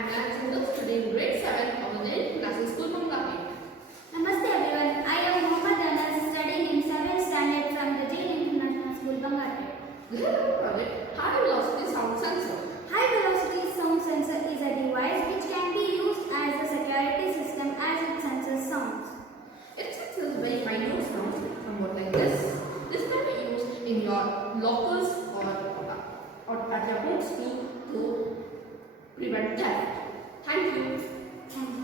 am Nan Sindhu, studying grade 7 of the International School Bangladesh. Namaste everyone, I am Mohammad Anas studying in 7th standard from the Jain International School, Bangladesh. This is a project High Velocity Sound Sensor. High velocity sound sensor is a device which can be used as a security system as it senses sounds. It senses very minute sounds, somewhat like this. This can be used in your lockers or at your homes to prevent theft. Thank you. Thank you.